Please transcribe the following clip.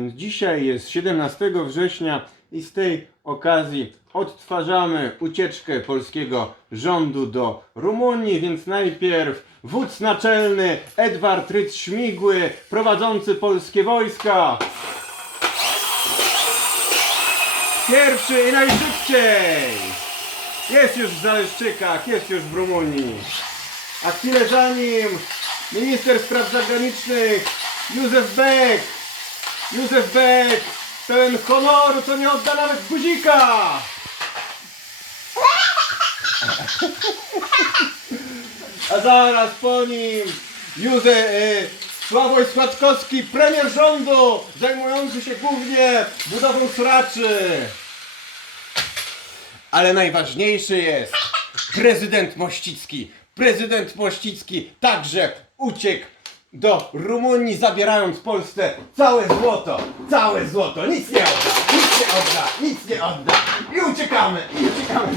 Dzisiaj jest 17 września i z tej okazji odtwarzamy ucieczkę polskiego rządu do Rumunii, więc najpierw wódz naczelny Edward Rydz Śmigły, prowadzący polskie wojska. Pierwszy i najszybciej! Jest już w Zaleszczykach, jest już w Rumunii. A chwilę za nim minister spraw zagranicznych Józef Beck. Józef Beck, pełen honoru, to nie odda nawet guzika! A zaraz po nim Józef e, Sławoj Składkowski, premier rządu, zajmujący się głównie budową sraczy. Ale najważniejszy jest prezydent Mościcki. Prezydent Mościcki także uciekł do Rumunii, zabierając Polsce całe złoto. Całe złoto. Nic nie odda, nic nie odda, nic nie odda. I uciekamy, i uciekamy.